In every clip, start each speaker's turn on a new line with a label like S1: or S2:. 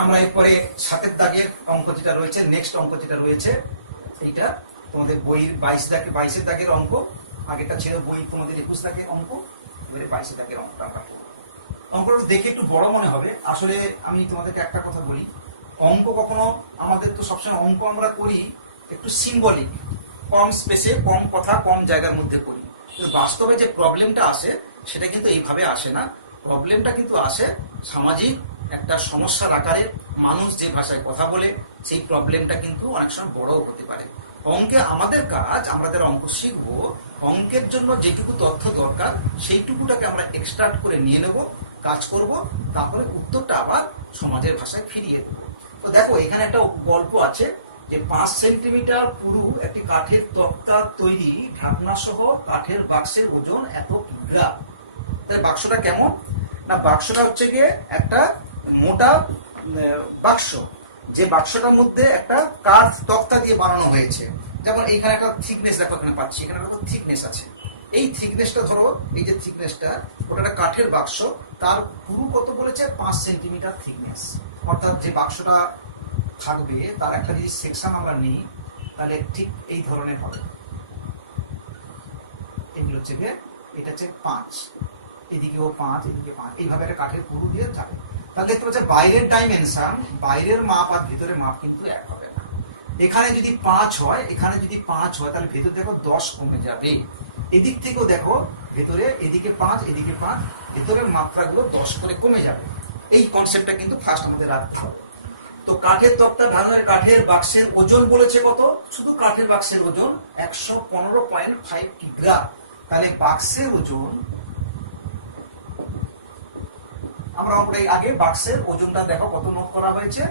S1: আমরা এরপরে সাতের দাগের অঙ্ক যেটা রয়েছে নেক্সট অঙ্ক যেটা রয়েছে, এইটা তোমাদের বইয়ের বাইশ দাগে, বাইশের দাগের অঙ্ক আগেটা ছিল বই তোমাদের একুশ দাগের অঙ্ক, এবারে বাইশের দাগের অঙ্কটা আমরা অঙ্কটা দেখে একটু বড় মনে হবে। আসলে আমি তোমাদেরকে একটা কথা বলি, অঙ্ক কখনো আমাদের তো সবসময় অঙ্ক আমরা করি একটু সিম্বলিক কম স্পেসে কম কথা, কম জায়গার মধ্যে করি। কিন্তু বাস্তবে যে প্রবলেমটা আসে, সেটা কিন্তু এইভাবে আসে না। প্রবলেমটা কিন্তু আসে সামাজিক একটা সমস্যার আকারে মানুষ যে ভাষায় কথা বলে, সেই প্রবলেমটা কিন্তু অনেক সময় বড়ও হতে পারে। অঙ্কে আমাদের কাজ আমাদের অঙ্ক শিখব, অঙ্কের জন্য যেটুকু তথ্য দরকার, সেইটুকুটাকে আমরা এক্সট্রাক্ট করে নিয়ে নেব, কাজ করব তারপরে উত্তরটা আবার সমাজের ভাষায় ফিরিয়ে দেবো। তো দেখো, এখানে একটা গল্প আছে যে পাঁচ সেন্টিমিটার পুরু একটি কাঠের তক্তা তৈরি ঢাকনা সহ কাঠের বাক্সের ওজন এত কিগ্রা তাহলে বাক্সটা কেমন? না, বাক্সটা হচ্ছে গিয়ে একটা মোটা বাক্স। যে বাক্সটার মধ্যে একটা কাঠ তক্তা দিয়ে বানানো হয়েছে। যেমন এইখানে একটা থিকনেস দেখো এখানে পাচ্ছি। এখানে একটা থিকনেস আছে। এই থিকনেসটা ধরো, এই যে থিকনেসটা ওটা একটা কাঠের বাক্স। তার পুরু কত বলেছে? পাঁচ সেন্টিমিটার থিকনেস অর্থাৎ যে বাক্সটা থাকবে, তার একটা যদি সেকশন আমরা নিই, তাহলে ঠিক এই ধরনের হবে। এগুলো হচ্ছে এটা হচ্ছে পাঁচ। এদিকেও পাঁচ, এদিকে পাঁচ। এইভাবে একটা কাঠের পুরু দিয়ে যাবে তাহলে দেখতে পাচ্ছে বাইরের ডাইমেনশন বাইরের মাপ আর ভিতরের মাপ কিন্তু এক হবে না। এখানে যদি পাঁচ হয়, এখানে যদি পাঁচ হয়, তাহলে ভেতর দেখো দশ কমে যাবে। এদিক থেকেও দেখো, ভেতরে এদিকে পাঁচ এদিকে পাঁচ, ভেতরের মাত্রাগুলো দশ করে কমে যাবে। এই কনসেপ্টটা কিন্তু ফার্স্ট আমাদের রাখতে হবে। তো কাঠের তক্তা ঢালার কাঠের বাক্সের ওজন বলেছে কত? শুধু কাঠের বাক্সের ওজন একশো পনেরো পয়েন্ট ফাইভ কিগ্রা তাহলে বাক্সের ওজন আমরা এই আগে বাক্সের ওজনটা দেখো, কত নোট করা হয়েছে?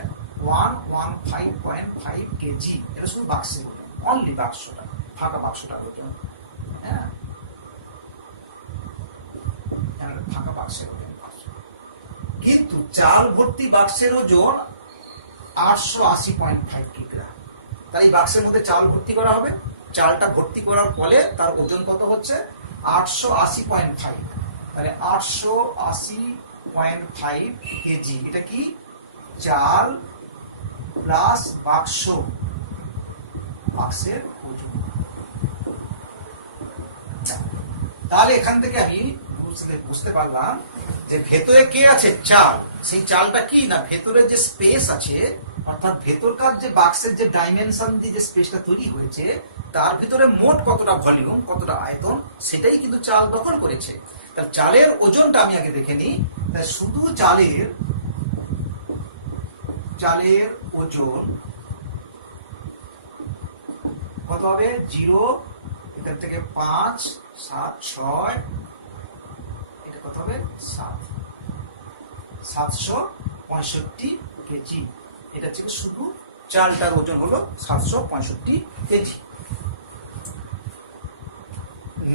S1: One one five point five kg এটা শুধু বাক্সের অনলি বাক্সটা, ফাঁকা বাক্সটার ওজন হ্যাঁ? ফাঁকা বাক্সের ওজন কিন্তু চাল ভর্তি বাক্সের ওজন আটশো আশি পয়েন্ট ফাইভ কিগ্রা। তাই বাক্সের মধ্যে চাল ভর্তি করা হবে। চালটা ভর্তি করার ফলে তার ওজন কত হচ্ছে? আটশো আশি পয়েন্ট ফাইভ তাহলে আটশো আশি পয়েন্ট ফাইভ কেজি এটা কি? চাল প্লাস বাক্স। বাক্সের ওজন। তাহলে এখান থেকে আমি বুঝতে বুঝতে পারলাম যে ভেতরে কে আছে? চাল। সেই চালটা কি? না, ভেতরে যে স্পেস আছে, অর্থাৎ ভেতরকার যে বাক্সের যে ডাইমেনশন দিয়ে যে স্পেসটা তৈরি হয়েছে, তার ভিতরে মোট কতটা ভলিউম কতটা আয়তন, সেটাই কিন্তু চাল দখল করেছে। তার চালের ওজনটা আমি আগে দেখে নিই। তাহলে শুধু চালের চালের ওজন কত হবে? জিরো। এখান থেকে পাঁচ, সাত, ছয়। এটা কত হবে? সাত। সাতশো পঁয়ষট্টি কেজি। এটা হচ্ছে শুধু চালটার ওজন হলো সাতশো পঁয়ষট্টি কেজি।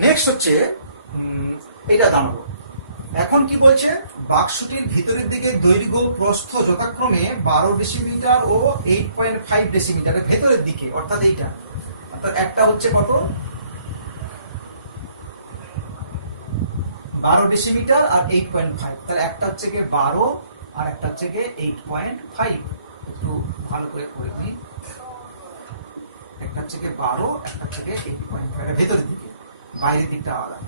S1: নেক্সট হচ্ছে এটা দাঁড়াবো। এখন কি বলছে? বাক্সটির ভিতরের দিকে দৈর্ঘ্য প্রস্থ যথাক্রমে বারো ডেসিমিটার ও এইট পয়েন্ট ফাইভ ডেসিমিটারের ভেতরের দিকে, অর্থাৎ এইটা। অর্থাৎ একটা হচ্ছে কত? বারো ডেসিমিটার আর এইট পয়েন্ট ফাইভ তাহলে একটা হচ্ছে গিয়ে বারো আর একটা হচ্ছে গিয়ে এইট পয়েন্ট ফাইভ একটু ভালো করে করে দিই একটা হচ্ছে গিয়ে বারো, একটা হচ্ছে গিয়ে এইট পয়েন্ট ফাইভ ভেতরের দিকে। বাইরের দিকটা আলাদা।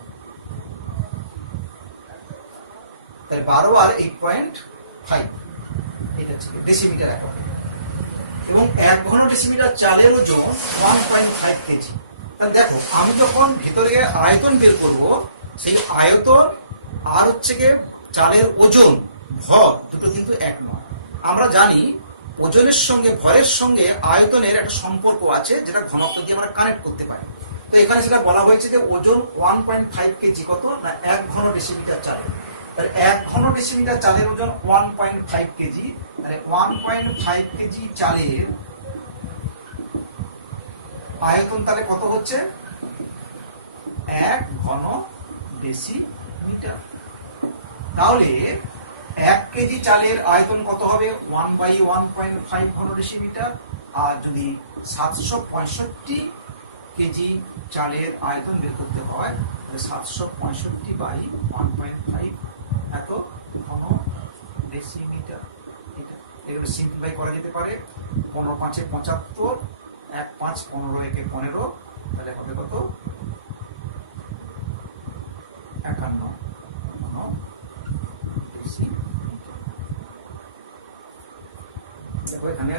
S1: তাহলে বারো আর এইট পয়েন্ট ফাইভ এটা হচ্ছে ডেসিমিটার একক এবং এক ঘন ডেসিমিটার চালের ওজন ওয়ান পয়েন্ট ফাইভ কেজি তাহলে দেখো, আমি যখন ভিতরে আয়তন বের করব, সেই আয়তন আর হচ্ছে গিয়ে চালের ওজন, ভর, দুটো কিন্তু এক নয়। আমরা জানি ওজনের সঙ্গে ভরের সঙ্গে আয়তনের একটা সম্পর্ক আছে, যেটা ঘনত্ব দিয়ে আমরা কানেক্ট করতে পারি। তো এখানে সেটা বলা হয়েছে যে ওজন ওয়ান পয়েন্ট ফাইভ কেজি কত? না, এক ঘন ডেসিমিটার চালের। তাহলে এক ঘন ডেসিমিটার চালের ওজন ওয়ান পয়েন্ট ফাইভ কেজি। তাহলে ওয়ান পয়েন্ট ফাইভ কেজি চালের আয়তন তাহলে কত হচ্ছে? এক ঘন ডেসিমিটার তাহলে এক কেজি চালের আয়তন কত হবে? One by one point five ঘন ডেসিমিটার আর যদি সাতশো পঁয়ষট্টি কেজি চালের আয়তন বের করতে হয়, তাহলে সাতশো পঁয়ষট্টি বাই ওয়ান পয়েন্ট ফাইভ এত ঘন ডেসিমিটার এটা, এগুলো সিম্পলিফাই করা যেতে পারে। পনেরো পাঁচে পঁচাত্তর, এক পাঁচ পনেরো একে পনেরো, তাহলে হবে কত? একান্ন। এখানে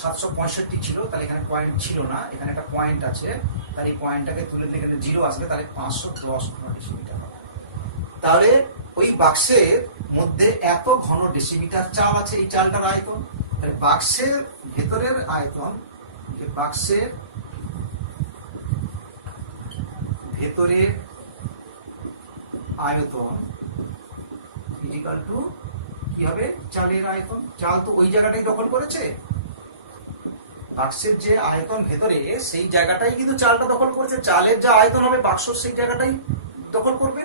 S1: সাতশো পঁয়ষট্টি ছিল, তাহলে এখানে পয়েন্ট ছিল না, এখানে একটা পয়েন্ট আছে। তাহলে এই পয়েন্টটাকে তুলে দিলে এখানে জিরো আসবে, তাহলে পাঁচশো দশ ঘন ডেসিমিটার হবে। তাহলে ওই বাক্সের মধ্যে এত ঘন ডেসিমিটার চাল আছে এই চালটার আয়তন। তাহলে বাক্সের ভেতরের আয়তন বাক্সের ভেতরের আয়তন ইজিক্যাল টু কি হবে? চালের আয়তন। চাল তো ওই জায়গাটাই দখল করেছে? বাক্সের যে আয়তন ভেতরে, সেই জায়গাটাই কিন্তু চালটা দখল করেছে। চালের যে আয়তন হবে বাক্স, সেই জায়গাটাই দখল করবে।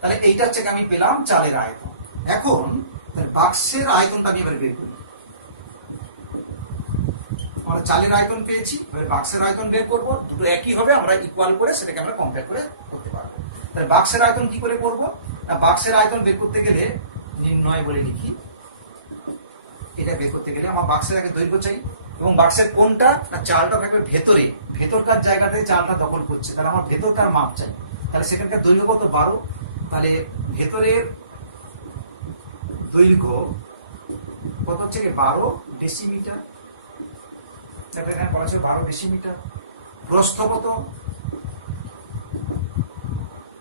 S1: তাহলে এইটা হচ্ছে আমি পেলাম চালের আয়তন। এখন বাক্সের আয়তনটা আমি এবারে বের করি। আমরা চালের আয়তন পেয়েছি, এবারে বাক্সের আয়তন বের করব। দুটো একই হবে, আমরা ইকুয়াল করে সেটাকে আমরা কম্পেয়ার করে করতে পারব। তাহলে বাক্সের আয়তন কি করে করব? বাক্সের আয়তন বের করতে গেলে নির্ণয় বলে লিখি। এটা বের করতে গেলে আমার বাক্সের আগে দৈর্ঘ্য চাই। এবং বাক্সের কোনটা না চালটা থাকবে ভেতরে। ভেতরকার জায়গাতে চালটা দখল করছে। তাহলে আমার ভেতরকার মাপ চাই। তাহলে সেখানকার দৈর্ঘ্য কত? বারো। তাহলে ভেতরের দৈর্ঘ্য কত হচ্ছে কি? বারো ডেসিমিটার। এখানে বলা আছে বারো ডেসিমিটার। প্রস্থ কত?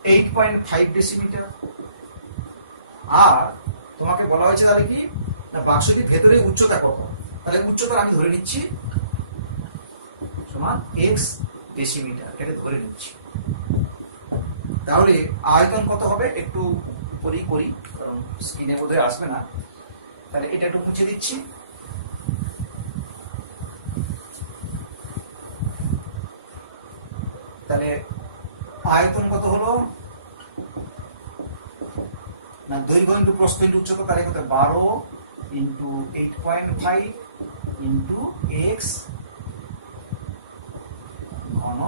S1: Eight point five decimetre. আর তোমাকে বলা হয়েছে তাহলে কি? না বাক্সটি ভেতরে উচ্চতা কত? তাহলে উচ্চতা আমি ধরে নিচ্ছি সমান এক্স ডেসিমিটার এটা ধরে নিচ্ছি। তাহলে আয়তন কত হবে? একটু করি করি, কারণ স্ক্রিনে বোধহয় আসবে না। তাহলে এটা একটু মুছে দিচ্ছি। তাহলে আয়তন কত হলো? না, দৈর্ঘ্য ইন্টু প্রস্থ উচ্চতা, তাহলে কত? বারো। পয়েন্ট ফাইভ ইন্টু এক্স ঘন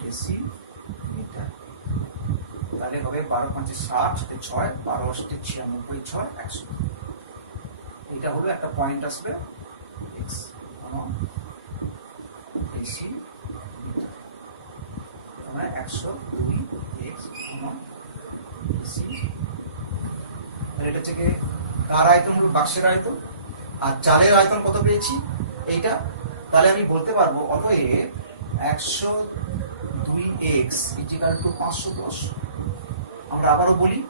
S1: ডেসি মিটার তাহলে হবে বারো পাঁচে ষাট ছয়, বারো অষ্টে ছিয়ানব্বই ছয়, একশো। এটা হলো একটা পয়েন্ট আসবে এক্স ঘন ডেসি মিটার মানে একশো দুই এক্স ঘন ডেসি তাহলে এটা হচ্ছে কার আয়তন হলো বাক্সের আয়তন? আর চালের আয়তন কত পেয়েছি? এইটা? তাহলে আমি বলতে পারব, অতএব একশো দুই এক্স ইজিক্যাল টু পাঁচশো দশ। আমরা আবারও বলি,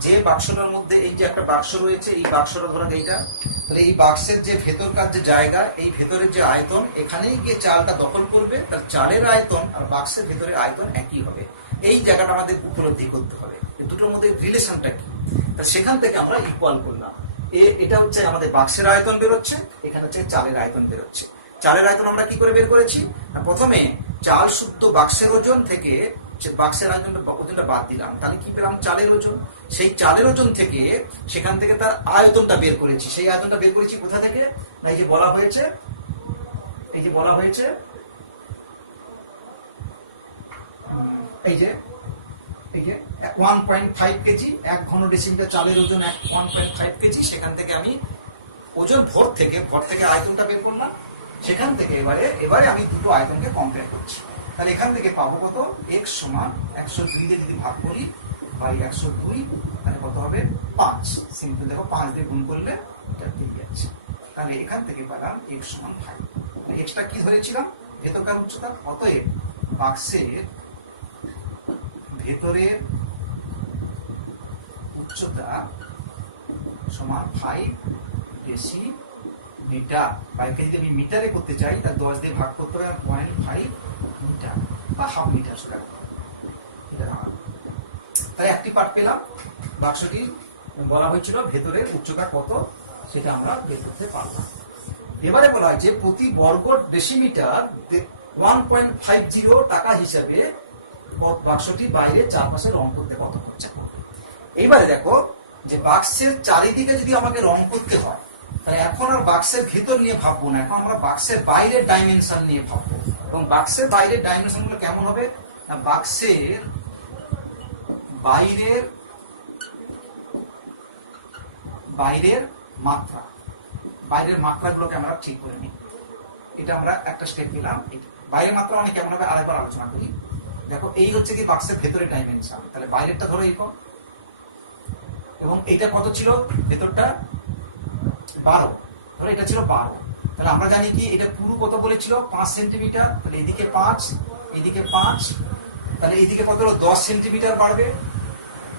S1: যে বাক্সটার মধ্যে এই যে একটা বাক্স রয়েছে, এই বাক্সটা ধরো এইটা, তাহলে এই বাক্সের যে ভেতরকার যে জায়গা, এই ভেতরের যে আয়তন, এখানেই গিয়ে চালটা দখল করবে, তার চালের আয়তন আর বাক্সের ভেতরে আয়তন একই হবে। এই জায়গাটা আমাদের উপলব্ধি করতে হবে। দুটোর মধ্যে রিলেশনটা কি? তা সেখান থেকে আমরা ইকুয়াল এ এটা হচ্ছে আমাদের বাক্সের আয়তন বেরোচ্ছে, এখানে হচ্ছে চালের আয়তন বেরোচ্ছে। চালের আয়তন আমরা কি করে বের করেছি? না, প্রথমে চাল শুদ্ধ বাক্সের ওজন থেকে যে বাক্সের আয়তনটা ওজনটা বাদ দিলাম, তাহলে কি পেলাম? চালের ওজন। সেই চালের ওজন থেকে সেখান থেকে তার আয়তনটা বের করেছি। সেই আয়তনটা বের করেছি কোথা থেকে? না, এই যে বলা হয়েছে, এই যে বলা হয়েছে, এই যে এই যে ওয়ান পয়েন্ট ফাইভ কেজি, এক ঘন ডেসিমিটার চালের ওজন এক ওয়ান পয়েন্ট ফাইভ কেজি, সেখান থেকে আমি ওজন ভর থেকে ভর থেকে আয়তনটা বের করলাম, সেখান থেকে এবারে এবারে আমি দুটো আয়তনকে কম্পেয়ার করছি। তাহলে এখান থেকে পাবো কত? এক্স সমান একশো দুই যদি ভাগ করি বাই একশো দুই, তাহলে কত হবে? পাঁচ। সিম্পল দেখো, পাঁচ দিয়ে গুণ করলে এটা পেয়ে যাচ্ছে। তাহলে এখান থেকে পেলাম এক্স সমান ফাইভ এক্সটা কি ধরেছিলাম? ভেতরকার উচ্চতা, অতএব বাক্সের ভেতরের উচ্চতা সমান ফাইভ বেশি মিটার ফাইভকে যদি আমি মিটারে করতে চাই, তার দশ দিয়ে ভাগ করতে হবে পয়েন্ট ফাইভ মিটার বা হাফ মিটার সেটা তাই একটি পার্ট পেলাম, বাক্সটি বলা হয়েছিল ভেতরের উচ্চতা কত, সেটা আমরা বের করতে পারলাম। এবারে বলা হয় যে প্রতি বর্গ decimetre one point five zero টাকা হিসাবে বাক্সটি বাইরে চারপাশে রং করতে কত খরচা করবে? এইবারে দেখো যে বাক্সের চারিদিকে যদি আমাকে রং করতে হয়, তাহলে এখন আর বাক্সের ভিতর নিয়ে ভাববো না। এখন আমরা বাক্সের বাইরের ডাইমেনশন নিয়ে ভাববো। এবং বাক্সের বাইরের ডাইমেনশনগুলো কেমন হবে? না, বাক্সের বাইরের বাইরের মাত্রা। বাইরের মাত্রাগুলোকে আমরা ঠিক করে নিই। এটা আমরা একটা স্টেপ এটা। বাইরের মাত্রা মানে কেমন হবে? আরেকবার আলোচনা করি। দেখো, এই হচ্ছে কি বাক্সের ভেতরে ডাইমেনশন তাহলে বাইরেরটা ধরো এই কম। এবং এটা কত ছিল? ভেতরটা বারো। ধরো এটা ছিল বারো। তাহলে আমরা জানি কি, এটা পুরো কত বলেছিল? পাঁচ সেন্টিমিটার তাহলে এদিকে পাঁচ এদিকে পাঁচ। তাহলে এদিকে কত হলো? দশ সেন্টিমিটার বাড়বে।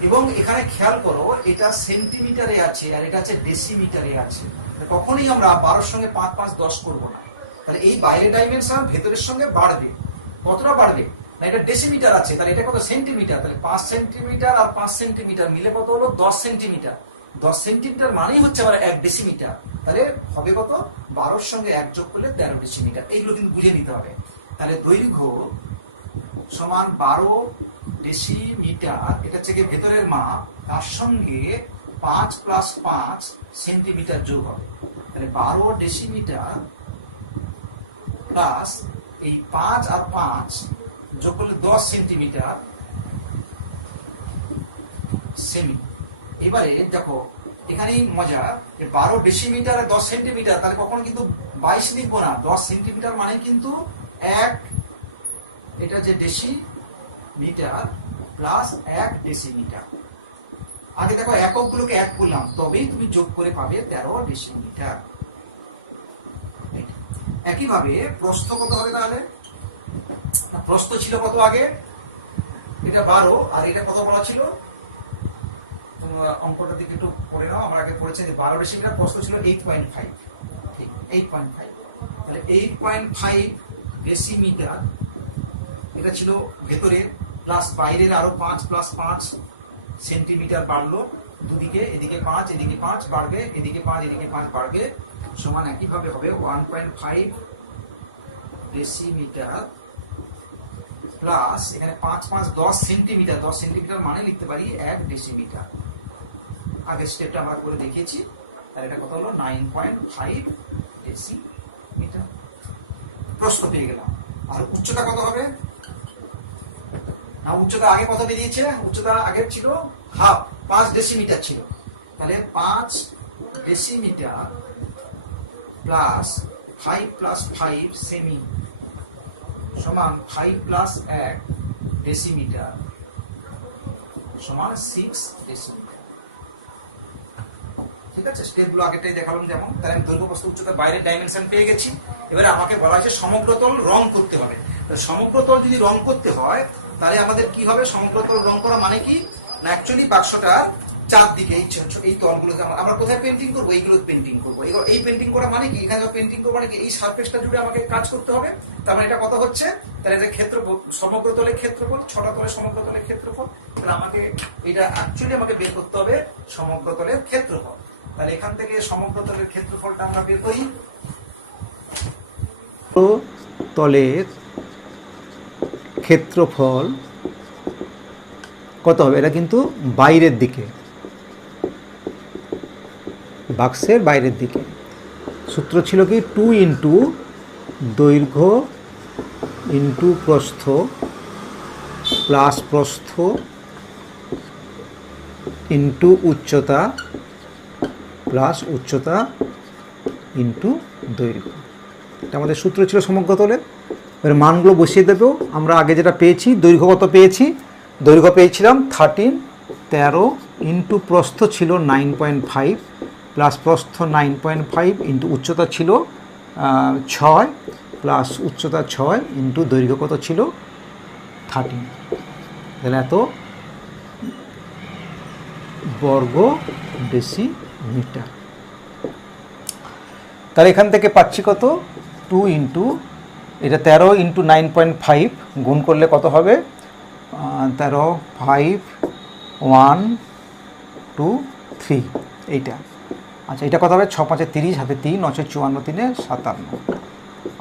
S1: এবং এখানে খেয়াল করো, এটা সেন্টিমিটারে আছে আর এটা আছে ডেসিমিটারে আছে। কখনোই আমরা বারোর সঙ্গে পাঁচ পাঁচ, দশ করব না। তাহলে এই বাইরে ডাইমেনশন ভেতরের সঙ্গে বাড়বে। কতটা বাড়বে? না, এটা ডেসিমিটার আছে, তাহলে এটা কত? সেন্টিমিটার তাহলে পাঁচ সেন্টিমিটার আর পাঁচ সেন্টিমিটার মিলে কত হলো? দশ সেন্টিমিটার দশ সেন্টিমিটার মানেই হচ্ছে আমার এক ডেসিমিটার তাহলে হবে কত? বারোর সঙ্গে এক যোগ করলে তেরো ডেসিমিটার এইগুলো কিন্তু বুঝে নিতে হবে। তাহলে দৈর্ঘ্য সমান বারো ডেসিমিটার এটা হচ্ছে ভেতরের মাপ তার সঙ্গে পাঁচ প্লাস পাঁচ সেন্টিমিটার যোগ হবে। তাহলে বারো ডেসিমিটার প্লাস এই পাঁচ আর পাঁচ যোগ করলে দশ সেন্টিমিটার, সেমি। এবারে দেখো, এখানেই মজা বারো ডেসিমিটার আর দশ সেন্টিমিটার, তাহলে কখনো কিন্তু বাইশ লিখব না। দশ সেন্টিমিটার মানে কিন্তু এক, এটা যে ডেসি মিটার প্লাস এক ডেসিমিটার। আগে দেখো এককগুলোকে এক করলাম, তবেই তুমি যোগ করে পাবে তেরো ডেসিমিটার। একইভাবে প্রস্থ কত হবে তাহলে? প্রস্থ ছিল কত আগে? এটা বারো, আর এটা কত বলা ছিল? তোমরা অঙ্কটা দিকে একটু করে নাও, আমরা আগে পড়েছি যে বারো ডেসিমিটার প্রস্থ ছিল এইট পয়েন্ট ফাইভ ঠিক এইট পয়েন্ট ফাইভ তাহলে এইট পয়েন্ট ফাইভ ডেসিমিটার এটা ছিল ভেতরে প্লাস বাইরের আরও পাঁচ প্লাস পাঁচ সেন্টিমিটার বাড়লো দুদিকে, এদিকে পাঁচ এদিকে পাঁচ বাড়বে, এদিকে পাঁচ এদিকে পাঁচ বাড়বে। সমান একইভাবে হবে one point five decimetre plus এখানে পাঁচ পাঁচ দশ সেন্টিমিটার দশ সেন্টিমিটার মানে লিখতে পারি এক ডেসিমিটার আগের স্টেপটা আমরা করে দেখিয়েছি। তাহলে এটা কত হলো? নাইন পয়েন্ট ফাইভ ডেসিমিটার প্রশ্ন পেয়ে গেলাম। আর উচ্চতা কত হবে? না, উচ্চতা আগে কত বেরিয়েছে? উচ্চতা আগের ছিল হাফ পাঁচ ডেসিমিটার ছিল। তাহলে পাঁচ decimeter plus five plus five semi সমান ফাইভ প্লাস এক ডেসিমিটার সমান সিক্স ডেসিমিটার ঠিক আছে? স্টেপগুলো আগেরটাই দেখালাম যেমন। তাহলে আমি দৈর্ঘ্য বস্তু উচ্চতার বাইরের ডাইমেনশন পেয়ে গেছি। এবারে আমাকে বলা হয়েছে সমগ্রতল রং করতে হবে। সমগ্রতল যদি রং করতে হয়, তাহলে আমাদের কি হবে? সমগ্রতল রং করা মানে কি? না অ্যাকচুয়ালি বাক্সটার চারদিকে, এই এই তলগুলো যে আমরা- আমরা কোথায় পেন্টিং করব? এইগুলো পেন্টিং করব। এই পেন্টিং করা মানে কি? এখানে পেন্টিং করব মানে কি? এই সারফেসটা জুড়ে আমাকে কাজ করতে হবে? তার মানে এটা কত হচ্ছে, তাহলে এটা ক্ষেত্র সমগ্র তলে ক্ষেত্রফল, ছটা তলে সমগ্র তলে ক্ষেত্রফল, তাহলে আমাকে এটা অ্যাকচুয়ালি আমাকে বের করতে হবে সমগ্র তলের ক্ষেত্রফল। তাহলে এখান থেকে সমগ্র তলের ক্ষেত্রফলটা আমরা বের করি।
S2: তলের ক্ষেত্রফল কত হবে? এটা কিন্তু বাইরের দিকে। বাক্সের বাইরের দিকে। সূত্র ছিল কি? টু ইন্টু দৈর্ঘ্য ইন্টু প্রস্থ প্লাস প্রস্থ ইন্টু উচ্চতা প্লাস উচ্চতা ইন্টু দৈর্ঘ্য। এটা আমাদের সূত্র ছিল সমগ্র তলের এবার মানগুলো বসিয়ে দেবো। আমরা আগে যেটা পেয়েছি, দৈর্ঘ্য কত পেয়েছি? দৈর্ঘ্য পেয়েছিলাম থার্টিন তেরো ইন্টু প্রস্থ ছিল নাইন পয়েন্ট ফাইভ প্লাস প্রস্থ নাইন পয়েন্ট ফাইভ ইন্টু উচ্চতা ছিল ছয় প্লাস উচ্চতা ছয় ইন্টু দৈর্ঘ্য কত ছিল? থার্টিন তাহলে এত বর্গ ডেসিমিটার তাহলে এখান থেকে পাচ্ছি কত? টু ইন্টু এটা তেরো ইন্টু নাইন পয়েন্ট ফাইভ গুণ করলে কত হবে? তেরো ফাইভ ওয়ান টু থ্রি এইটা। আচ্ছা এটা কত হবে? ছ পাঁচে তিরিশ, হাতে তিন নশো চুয়ান্ন, তিনে সাতান্ন।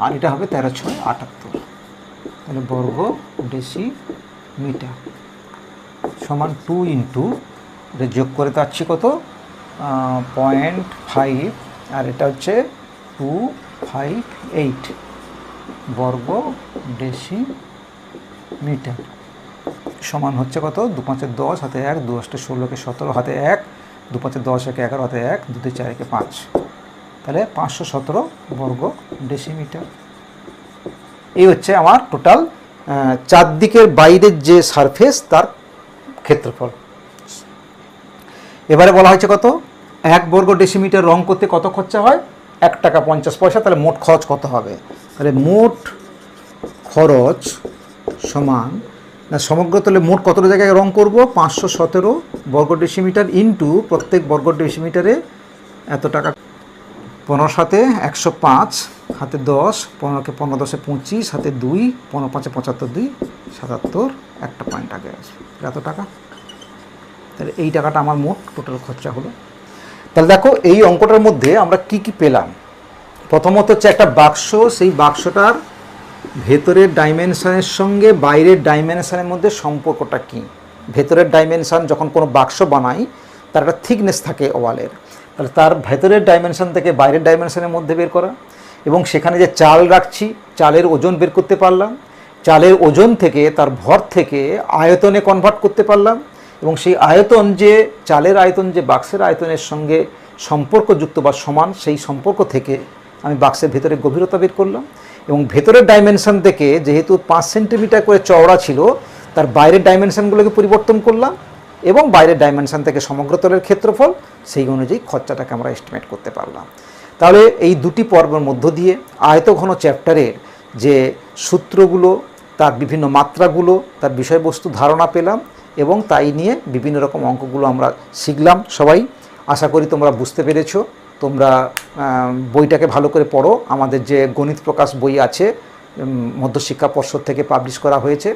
S2: আর এটা হবে তেরো ছয়, আটাত্তর। তাহলে বর্গ ডেসি মিটার। সমান টু ইন্টু, এটা যোগ করে পাচ্ছি কত? পয়েন্ট ফাইভ, আর এটা হচ্ছে টু ফাইভ এইট। বর্গ ডেসি মিটার। সমান হচ্ছে কত? দু পাঁচে দশ, হাতে এক, দু আষ্টে ষোলোকে সতেরো, হাতে এক দু পাঁচে দশ একে এগারো হাতে এক, দুতে চার একে পাঁচ। তাহলে পাঁচশো সতেরো বর্গ ডেসিমিটার। এই হচ্ছে আমার টোটাল চারদিকের বাইরের যে সারফেস তার ক্ষেত্রফল। এবারে বলা হয়েছে কত? এক বর্গ ডেসিমিটার রং করতে কত খরচা হয়? এক টাকা পঞ্চাশ পয়সা, তাহলে মোট খরচ কত হবে? তাহলে মোট খরচ সমান না সমগ্র তাহলে মোট কতটা জায়গায় রং করব? পাঁচশো সতেরো বর্গ ডেসিমিটার ইন্টু প্রত্যেক বর্গ ডেসিমিটারে এত টাকা। পনেরো সাথে একশো পাঁচ, হাতে দশ, পনেরোকে পনেরো দশে পঁচিশ, হাতে দুই, পনেরো পাঁচে পঁচাত্তর দুই, সাতাত্তর, একটা পয়েন্ট আগে আসবে এত টাকা? তাহলে এই টাকাটা আমার মোট টোটাল খরচা হলো। তাহলে দেখো, এই অঙ্কটার মধ্যে আমরা কি কি পেলাম? প্রথমত হচ্ছে একটা বাক্স, সেই বাক্সটার ভেতরের ডাইমেনশনের সঙ্গে বাইরের ডাইমেনশনের মধ্যে সম্পর্কটা কি? ভেতরের ডাইমেনশন যখন কোনো বাক্স বানাই, তার একটা থিকনেস থাকে ওয়ালের। তাহলে তার ভেতরের ডাইমেনশন থেকে বাইরের ডাইমেনশনের মধ্যে বের করা এবং সেখানে যে চাল রাখছি, চালের ওজন বের করতে পারলাম। চালের ওজন থেকে, তার ভর থেকে আয়তনে কনভার্ট করতে পারলাম এবং সেই আয়তন যে, চালের আয়তন যে, বাক্সের আয়তনের সঙ্গে সম্পর্কযুক্ত বা সমান, সেই সম্পর্ক থেকে আমি বাক্সের ভেতরে গভীরতা বের করলাম। এবং ভেতরের ডাইমেনশন থেকে যেহেতু পাঁচ সেন্টিমিটার করে চওড়া ছিল, তার বাইরের ডাইমেনশনগুলোকে পরিবর্তন করলাম এবং বাইরের ডাইমেনশন থেকে সমগ্রতলের ক্ষেত্রফল সেই অনুযায়ী খরচাটাকে আমরা এস্টিমেট করতে পারলাম। তাহলে এই দুটি পর্বের মধ্য দিয়ে আয়তঘন চ্যাপ্টারের যে সূত্রগুলো, তার বিভিন্ন মাত্রাগুলো, তার বিষয়বস্তু ধারণা পেলাম এবং তাই নিয়ে বিভিন্ন রকম অঙ্কগুলো আমরা শিখলাম সবাই। আশা করি তোমরা বুঝতে পেরেছ। তোমরা বইটাকে ভালো করে পড়ো। আমাদের যে গণিত প্রকাশ বই আছে মধ্যশিক্ষা পর্ষদ থেকে পাবলিশ করা হয়েছে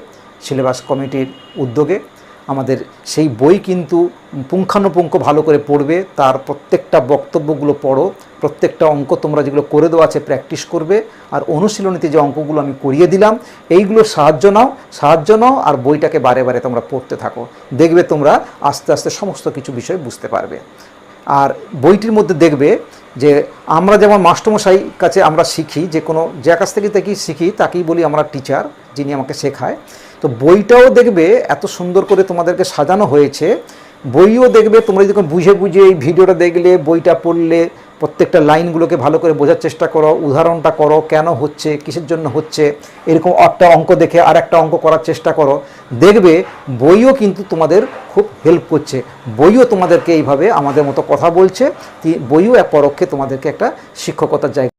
S2: সিলেবাস কমিটির উদ্যোগে। আমাদের সেই বই কিন্তু পুঙ্খানুপুঙ্খ ভালো করে পড়বে, তার প্রত্যেকটা বক্তব্যগুলো পড়ো, প্রত্যেকটা অঙ্ক তোমরা যেগুলো করে দেওয়া আছে প্র্যাকটিস করবে, আর অনুশীলনীতে যে অঙ্কগুলো আমি করিয়ে দিলাম, এইগুলো সাহায্য নাও সাহায্য নাও, আর বইটাকে বারে বারে তোমরা পড়তে থাকো। দেখবে তোমরা আস্তে আস্তে সমস্ত কিছু বিষয় বুঝতে পারবে। আর বইটির মধ্যে দেখবে যে আমরা যেমন মাস্টমশাই কাছে আমরা শিখি, যে কোনো যে কাছ থেকে তাকেই শিখি, তাকেই বলি আমরা টিচার যিনি আমাকে শেখায়। তো বইটাও দেখবে এত সুন্দর করে তোমাদেরকে সাজানো হয়েছে। বইও দেখবে তোমরা যখন বুঝে বুঝে এই ভিডিওটা দেখলে, বইটা পড়লে প্রত্যেকটা লাইনগুলোকে ভালো করে বোঝার চেষ্টা করো, উদাহরণটা করো, কেন হচ্ছে, কিসের জন্য হচ্ছে, এরকম একটা অঙ্ক দেখে আর একটা অঙ্ক করার চেষ্টা করো। দেখবে বইও কিন্তু তোমাদের খুব হেল্প করছে। বইও তোমাদেরকে এইভাবে আমাদের মতো কথা বলছে বইও এক পরোক্ষে তোমাদেরকে একটা শিক্ষকতার জায়গা